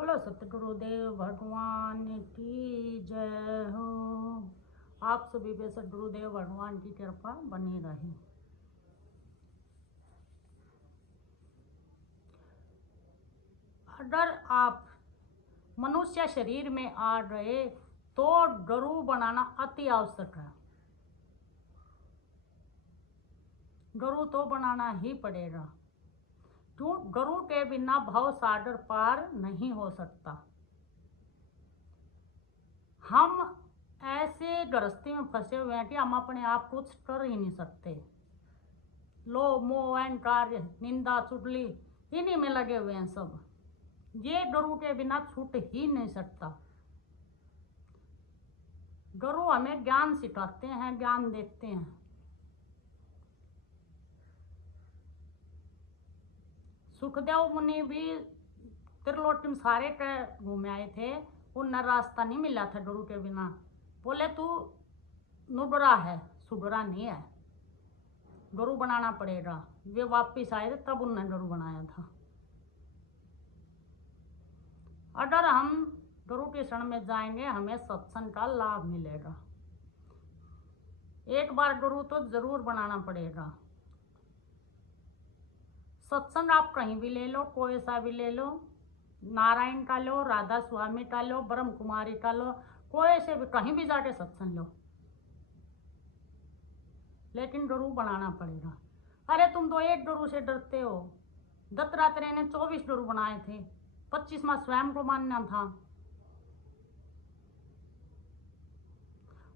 बोलो सतगुरुदेव भगवान की जय हो। आप सभी पे सतगुरुदेव भगवान की कृपा बनी रही। अगर आप मनुष्य शरीर में आ गए तो गरु बनाना अति आवश्यक है। गरु तो बनाना ही पड़ेगा। क्यों? गरु के बिना भव सागर पार नहीं हो सकता। हम ऐसे गृहस्थी में फंसे हुए हैं कि हम अपने आप कुछ कर ही नहीं सकते। लोभ मोह अहंकार निंदा चुगली इन्हीं में लगे हुए हैं सब। ये गरु के बिना छूट ही नहीं सकता। गरु हमें ज्ञान सिखाते हैं, ज्ञान देते हैं। सुखदेव मुनि भी त्रिलोकी में सारे के घूमे आए थे, उन्हें रास्ता नहीं मिला था गरु के बिना। बोले तू नुबरा है, सुबरा नहीं है, गरु बनाना पड़ेगा। वे वापिस आए थे तब उन्होंने गरु बनाया था। अगर हम गरु के शरण में जाएंगे हमें सत्संग का लाभ मिलेगा। एक बार गरु तो जरूर बनाना पड़ेगा। सत्संग आप कहीं भी ले लो, कोई सा भी ले लो, नारायण का लो, राधा स्वामी का लो, ब्रह्म कुमारी का लो, कोई से भी कहीं भी जाके सत्संग लो, लेकिन गरु बनाना पड़ेगा। अरे तुम तो एक गरु से डरते हो। दत्तात्रेय ने 24 गरु बनाए थे, 25वां स्वयं को मानना था।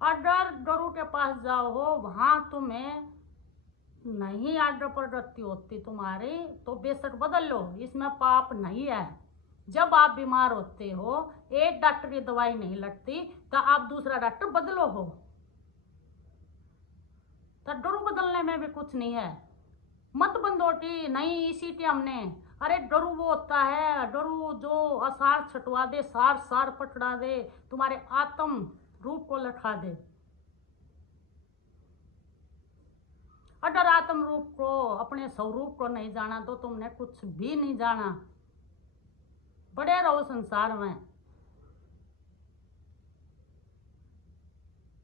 अगर गरु के पास जाओ हो वहां तुम्हें नहीं आज्ञा प्रवृत्ति होती तुम्हारी तो बेशक बदल लो, इसमें पाप नहीं है। जब आप बीमार होते हो एक डॉक्टर की दवाई नहीं लगती तो आप दूसरा डॉक्टर बदलो हो, तो गरु बदलने में भी कुछ नहीं है। मत बंदोटी नहीं इसी के हमने। अरे गरु वो होता है, गरु जो असार छटवा दे, सार सार पकड़ा दे, तुम्हारे आत्म रूप को लखा दे। अगर आत्म रूप को, अपने स्वरूप को नहीं जाना तो तुमने कुछ भी नहीं जाना। बड़े रहो संसार में।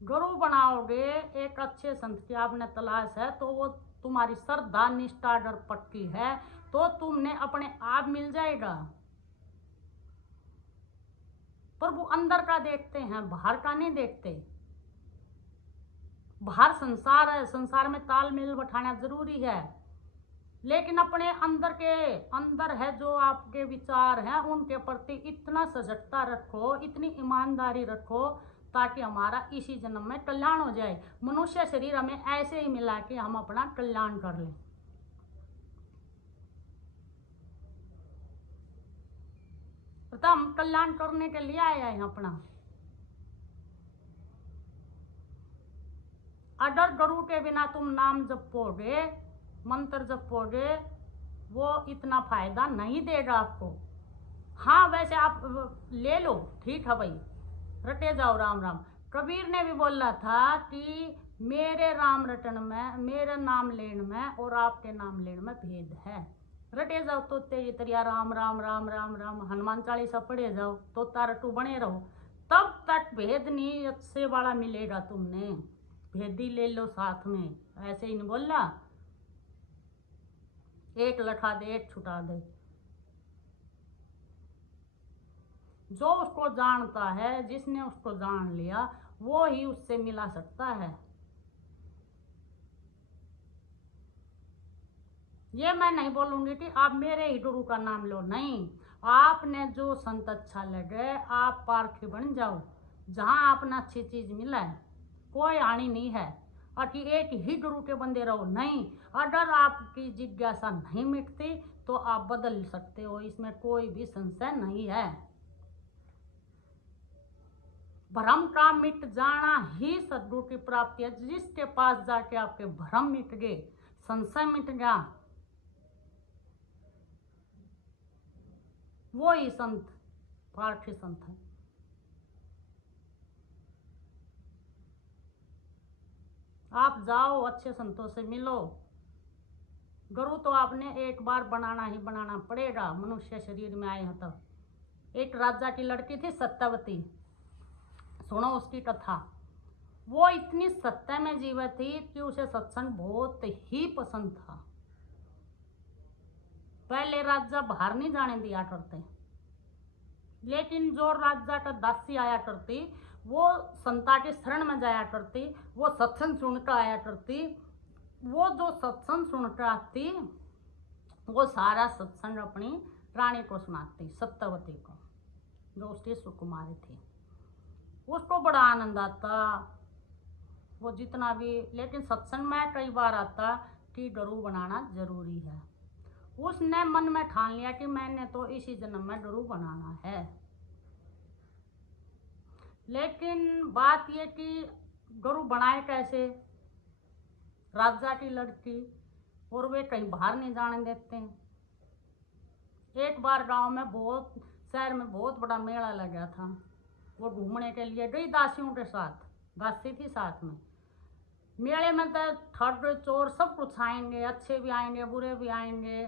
गरु बनाओगे एक अच्छे संत की आपने तलाश है तो वो तुम्हारी श्रद्धा निष्ठा अगर पक्की है तो तुमने अपने आप मिल जाएगा। प्रभु अंदर का देखते हैं, बाहर का नहीं देखते। बाहर संसार है, संसार में तालमेल बैठाना जरूरी है, लेकिन अपने अंदर है जो आपके विचार हैं उनके प्रति इतना सजगता रखो, इतनी ईमानदारी रखो ताकि हमारा इसी जन्म में कल्याण हो जाए। मनुष्य शरीर हमें ऐसे ही मिला कि हम अपना कल्याण कर लें। तो हम कल्याण करने के लिए आए हैं अपना। अगर गरु के बिना तुम नाम जपोगे, मंत्र जपोगे, वो इतना फायदा नहीं देगा आपको। हाँ वैसे आप ले लो, ठीक है भाई, रटे जाओ राम राम। कबीर ने भी बोला था कि मेरे राम रटन में, मेरे नाम लेन में और आपके नाम लेन में भेद है। रटे जाओ तो तेरी तरिया राम राम राम राम राम, हनुमान चालीसा पढ़े जाओ तो तारटू बने रहो, तब तक भेद नहीं अच्छे वाला मिलेगा। तुमने भेदी ले लो साथ में, ऐसे ही नहीं बोलना एक लखा दे एक छुटा दे। जो उसको जानता है, जिसने उसको जान लिया वो ही उससे मिला सकता है। ये मैं नहीं बोलूंगी कि आप मेरे ही गुरु का नाम लो, नहीं। आपने जो संत अच्छा लगे आप पारखी बन जाओ, जहां आपने अच्छी चीज मिला है कोई हानि नहीं है। और कि एक ही गुरु के बंदे रहो, नहीं। अगर आपकी जिज्ञासा नहीं मिटती तो आप बदल सकते हो, इसमें कोई भी संशय नहीं है। भ्रम का मिट जाना ही सद्गुरु की प्राप्ति है। जिसके पास जाके आपके भ्रम मिट गए, संशय मिट गया, वो ही संत, पारखी संत है। आप जाओ, अच्छे संतों से मिलो। गरु तो आपने एक बार बनाना ही बनाना पड़ेगा, मनुष्य शरीर में आए हैं तब। एक राजा की लड़की थी सत्यवती, सुनो उसकी कथा। वो इतनी सत्य में जीवित थी कि उसे सत्संग बहुत ही पसंद था। पहले राजा बाहर नहीं जाने दिया करते, लेकिन जो राजा का दासी आया करती वो संता के शरण में जाया करती, वो सत्संग सुनकर आया करती। वो जो सत्संग सुनकर आती वो सारा सत्संग अपनी रानी को सुनाती, सत्यवती को, जो उसकी सुकुमारी थी। उसको बड़ा आनंद आता वो जितना भी, लेकिन सत्संग में कई बार आता कि डरू बनाना जरूरी है। उसने मन में ठान लिया कि मैंने तो इसी जन्म में डरू बनाना है। लेकिन बात ये कि डरू बनाए कैसे, राजा की लड़की और वे कहीं बाहर नहीं जाने देते हैं। एक बार गांव में शहर में बहुत बड़ा मेला लगा था। वो घूमने के लिए गई दासियों के साथ, दासी थी साथ में। मेले में तो ठग चोर सब कुछ आएंगे, अच्छे भी आएंगे बुरे भी आएंगे।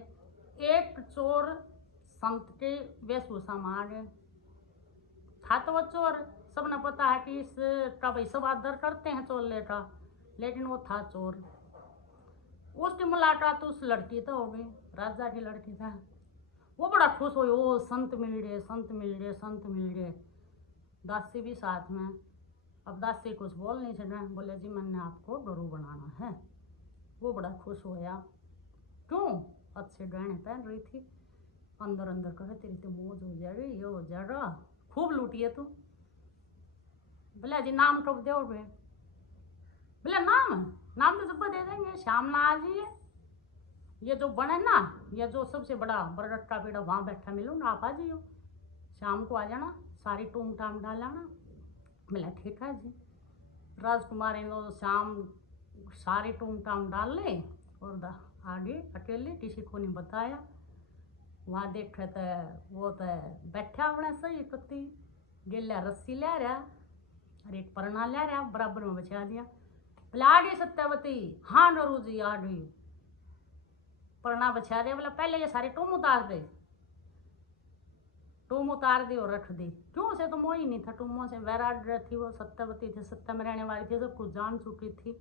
एक चोर संत के वेशभूषा में आ गए था। तो वो चोर, सबने पता है कि इसका भाई सब आदर करते हैं चोले का, लेकिन वो था चोर। उसकी मुलाकात उस लड़की तो हो गई, राजा की लड़की था। वो बड़ा खुश हुई, ओ संत मिल गए, संत मिल गए, संत मिल गए। दासी भी साथ में। अब दासी कुछ बोल नहीं सका, बोले जी मैंने आपको डरू बनाना है। वो बड़ा खुश होया। क्यों? अच्छे गहने पहन रही थी, अंदर अंदर कहे तेरी तो मौज हो जाएगी, ये हो जाएगा, खूब लूटिए तू। बोले जी नाम कब दोगे? बोले नाम तो जब दे देंगे, शाम ना आ जाइए। ये जो बने ना, ये जो सबसे बड़ा बरगद का पेड़ वहाँ बैठा मिलूंगा, आप आ जाइयो, शाम को आ जाना, सारी टूम टाम डाल लाना। बोला ठीक है जी। राजकुमारी ने शाम सारी टूम टाम डाल ले और आगे अकेले, किसी को नहीं बताया। वहाँ देखे तो वो तो बैठा अपने सही कत्ती गिल्ला रस्सी ले रहा और एक परना ले रहा, बराबर में बचा दिया। बोले आ गई सत्यवती? हाँ डरू जी आ गई। परना बचा दिया। बोला पहले ये सारी टूम उतार दे। टूम उतार दी और रख दी। क्यों? उसे तो मोह ही नहीं था टूमों से, वैराग्य थी वो, सत्यवती थी, सत्य में रहने वाली थी, सब कुछ जान चुकी थी।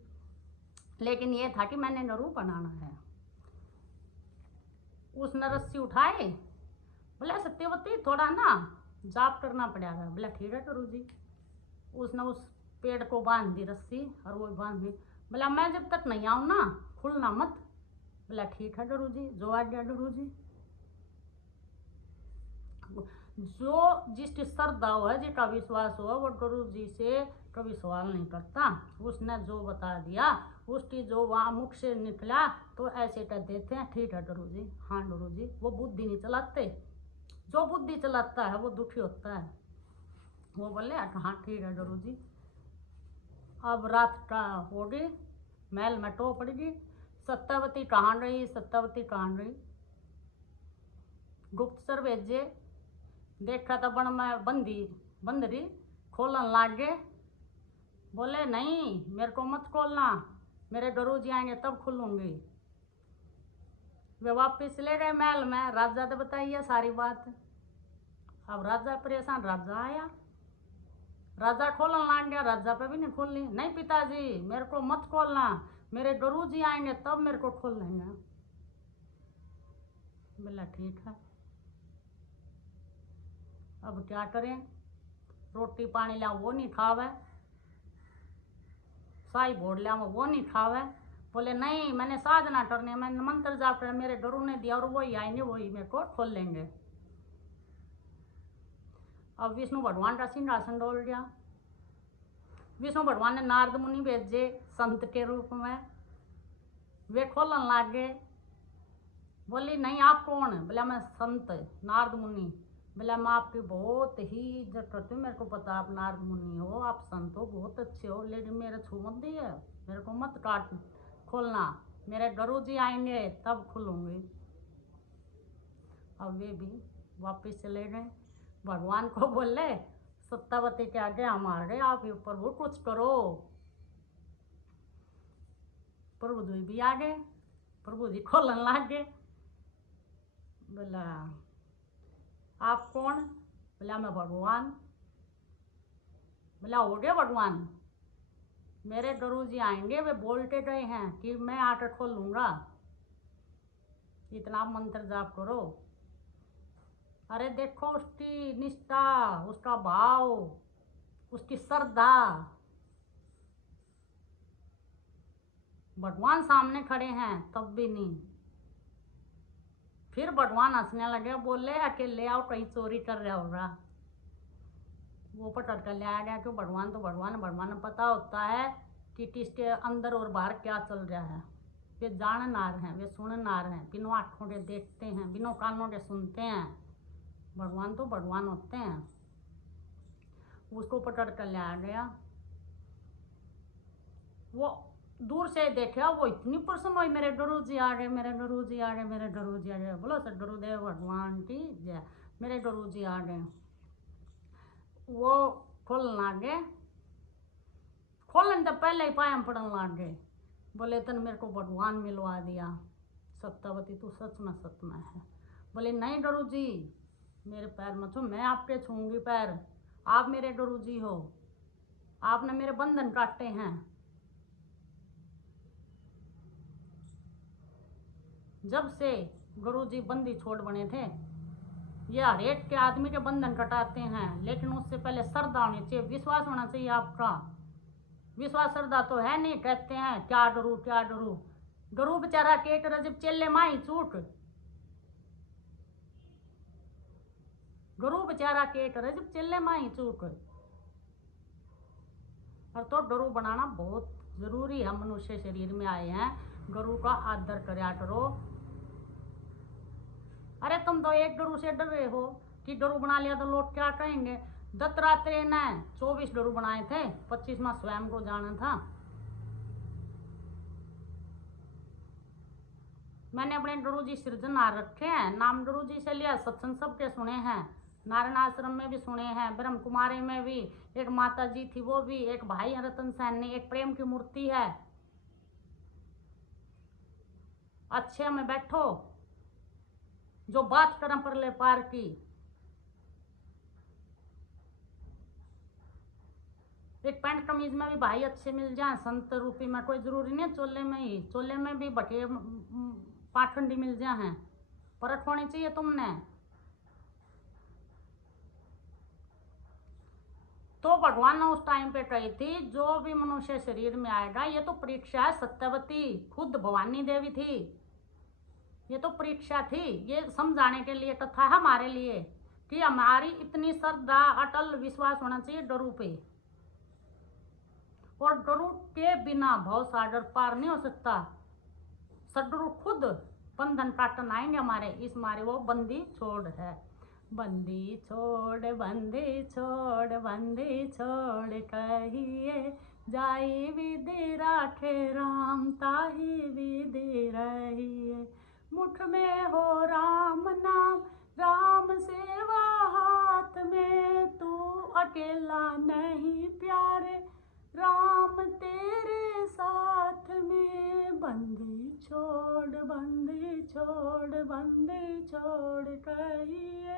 लेकिन ये था कि मैंने डरू बनाना है। उसने रस्सी उठाए। बोला सत्यवती थोड़ा ना जाप करना पड़ेगा। बोला ठीक है डरू जी। उसने उस पेड़ को बांध दी रस्सी, और वो बांध दी। बोला मैं जब तक नहीं आऊँ ना खुलना मत। बोला ठीक है डरू जी, जो आ गया डरू जी। जो जिसकी श्रद्धा हो, जिसका विश्वास हो, वो डरू जी से कभी सवाल नहीं करता। उसने जो बता दिया, उसकी जो वहाँ मुख से निकला तो ऐसे कर देते हैं ठीक है डरू जी, हाँ डरू जी। वो बुद्धि नहीं चलाते, जो बुद्धि चलाता है वो दुखी होता है। वो बोले हाँ ठीक है डरू जी। अब रात का हो गई, महल में टो पड़ गई। सत्यवती कहाँ रही, सत्यवती कहाँ रही? गुप्तचर भेजे, देखा तो बन में बंदरी खोलन लाग गए। बोले नहीं मेरे को मत खोलना, मेरे डरू जी आएंगे तब खुलूंगी। वे वापस ले गए महल में। राजा तो बताइए सारी बात। अब राजा परेशान, राजा आया, राजा खोलन लाग गया, राजा पे भी नहीं खोलनी। नहीं पिताजी मेरे को मत खोलना, मेरे डरू जी आएंगे तब मेरे को खोल लेंगे। बोला ठीक है। अब क्या करें? रोटी पानी ला वो नहीं खावे, साई भोड़ लिया वो नहीं खावे। बोले नहीं मैंने साधना करनी है, मैंने मंत्र जाप कर, मेरे डरू ने दिया और वही आएंगे, वही मेरे को खोल लेंगे। अब विष्णु भगवान का सिंहासन डोल गया। विष्णु भगवान ने नारद मुनि भेजे संत के रूप में। वे खोलन लाग गए। बोली नहीं आप कौन? बोला मैं संत नारद मुनि। बोला मैं आपकी बहुत ही इज्जत करती हूँ, मेरे को पता आप नारद मुनि हो, आप संत हो, बहुत अच्छे हो, लेकिन मेरे छू मत दिए, मेरे को मत काट खोलना, मेरे डरू जी आएंगे तब खुलूंगी। अब वे भी वापस चले गए। भगवान को बोले सत्यवती के आगे हम हार गए, आप ये प्रभु कुछ करो। प्रभु जी भी आ गए, प्रभु जी खोलन लग गए। बोला आप कौन? बोला मैं भगवान। बोला हो गए भगवान, मेरे गुरु जी आएंगे, वे बोलते गए हैं कि मैं आटा खोलूंगा, इतना मंत्र जाप करो। अरे देखो उसकी निष्ठा, उसका भाव, उसकी श्रद्धा। भगवान सामने खड़े हैं तब भी नहीं। फिर भगवान हंसने लगे, बोले अकेले आओ, कहीं चोरी कर रहा होगा। वो पकड़ कर ले आया गया कि भगवान तो भगवान, भगवान को पता होता है कि किसके अंदर और बाहर क्या चल रहा है। वे जाननार हैं, वे सुननार हैं, बिना आँखों के देखते हैं, बिना कानों के सुनते हैं। भगवान तो भगवान होते हैं। उसको पकड़ कर ले आ गया। वो दूर से देखा, वो इतनी प्रसन्न हुई, मेरे गुरु जी आ गए, मेरे गुरु जी आ गए, मेरे गुरु जी आ गए। बोलो सर गुरुदेव भगवान की जय, मेरे गुरु जी आ गए। वो खोलना गए, खोलने तो पहले ही पायम पड़न लग गए। बोले तन मेरे को भगवान मिलवा दिया, सत्यवती तू सच में सच में है। बोले नहीं गुरु जी, मेरे पैर मत छू, मैं आपके छूंगी पैर, आप मेरे गुरु जी हो, आपने मेरे बंधन काटे हैं। जब से गुरु जी बंदी छोड़ बने थे, ये हर एक के आदमी के बंधन कटाते हैं, लेकिन उससे पहले श्रद्धा होनी चाहिए, विश्वास होना चाहिए आपका। विश्वास श्रद्धा तो है नहीं, कहते हैं क्या डरू क्या डरू। डरू बेचारा केट रजब चेले माई चूट, डरू बेचारा केट रजब चेले माई चूट। और तो डरू बनाना बहुत जरूरी है, मनुष्य शरीर में आए हैं, गुरु का आदर करया करो। अरे तुम तो एक गुरु से डर रहे हो कि गुरु बना लिया तो लोग क्या कहेंगे। दत्तात्रेय ने 24 गुरु बनाए थे, 25वां स्वयं को जाना था। मैंने अपने गुरु जी सृजनहार रखे हैं, नाम गुरु जी से लिया, सत्संग सबके सुने हैं, नारायण आश्रम में भी सुने हैं, ब्रह्म कुमारी में भी, एक माता जी थी वो भी, एक भाई रतन सैनी, एक प्रेम की मूर्ति है। अच्छे में बैठो, जो बात करम पर ले पार की। एक पैंट कमीज में भी भाई अच्छे मिल जाए, संत रूपी में, कोई जरूरी नहीं चोले में ही, चोले में भी बटे पाखंडी मिल जाए हैं, परख होनी चाहिए तुमने। तो भगवान ने उस टाइम पे कही थी, जो भी मनुष्य शरीर में आएगा, ये तो परीक्षा है। सत्यवती खुद भवानी देवी थी, ये तो परीक्षा थी, ये समझाने के लिए कथा है हमारे लिए कि हमारी इतनी श्रद्धा, अटल विश्वास होना चाहिए गुरु पे। और गुरु के बिना भव सागर पार नहीं हो सकता। सदगुरु खुद बंधन काटन आएंगे हमारे, इस मारे वो बंदी छोड़ है। बंदी छोड़ बंदी छोड़ बंदी छोड़ कहिए, जाई विधि राखे राम ताही विधि रहिए। मुठ में हो राम नाम, राम सेवा हाथ में, तू अकेला नहीं प्यारे, राम तेरे साथ में। बंदी छोड़ बंदी छोड़ बंदी छोड़ कहिए,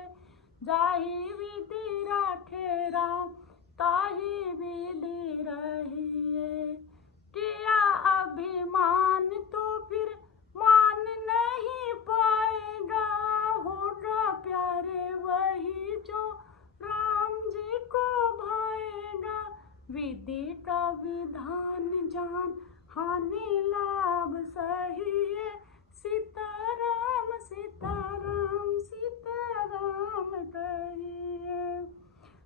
जाही विधि राखे राम ताही विधि रहिए। किया अभिमान तो फिर मान नहीं पाएगा, होगा प्यारे वही जो राम जी को भाएगा। विधि का विधान जान, हानि लाभ सही है, सीताराम सीताराम सीताराम कहिए।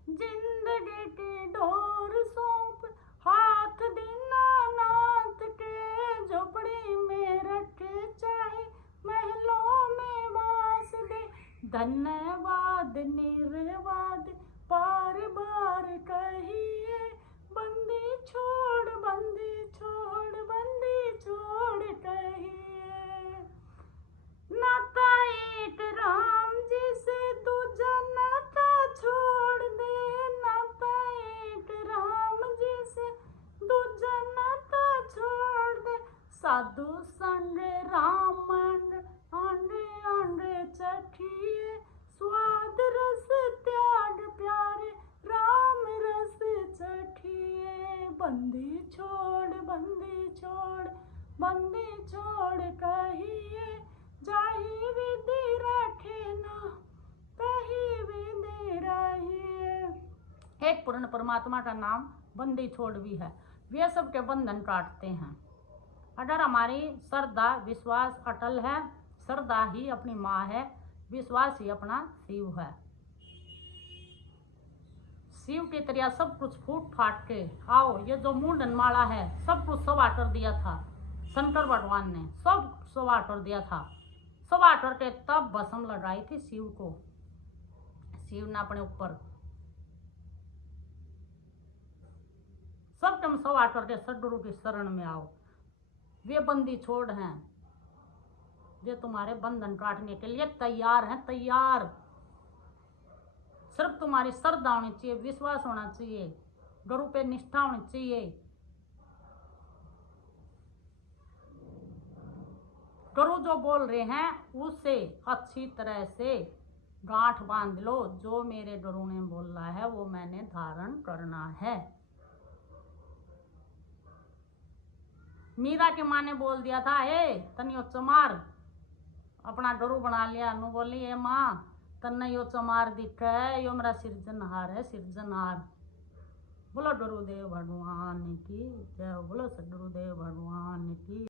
जिंदगी की डोर सौंप हाथ दीनानाथ के, झोपड़ी में रखे चाहे महलों में वास दे। धन्यवाद निर्वाद बार बार कहिए, बंदी छोड़ बंदी छोड़ बंदी छोड़ कहिए। नाता एक राम जी से दूजा नाता छोड़ दे, नाता एक राम जी से दूजा नाता छोड़ दे। साधु संग राम आंडे आंडे चखिए, स्वाद रस त्याग बंदी छोड़ कहिए जाही विधि रखे ना कहीं विधि रहिए। एक पूर्ण परमात्मा का नाम बंदी छोड़ भी है। वे सबके बंधन काटते हैं। अगर हमारी श्रद्धा विश्वास अटल है, श्रद्धा ही अपनी माँ है, विश्वास ही अपना शिव है। शिव की तरह सब कुछ फूट फाट के आओ, ये जो मुंडन माला है सब कुछ सवा कर दिया था शंकर भगवान ने, सब सवा कर दिया था। सवा करके तब भस्म लगाई थी शिव को, शिव ने अपने ऊपर। सब तुम सवा करके सदगुरु की शरण में आओ। वे बंदी छोड़ हैं, वे तुम्हारे बंधन काटने के लिए तैयार हैं, तैयार। सिर्फ तुम्हारी श्रद्धा होनी चाहिए, विश्वास होना चाहिए, गुरु पे निष्ठा होनी चाहिए। गुरु जो बोल रहे हैं उससे अच्छी तरह से गांठ बांध लो। जो मेरे गुरु ने बोला है वो मैंने धारण करना है। मीरा की माँ ने बोल दिया था, ए तनियो चमार, अपना गुरु बना लिया। नु बोली, ए माँ तन्ने यो चमार दिखे है, यो मेरा सिरजनहार है, सिरजनहार। बोलो गुरुदेव भगवान की जय, बोलो सदगुरुदेव भगवान की।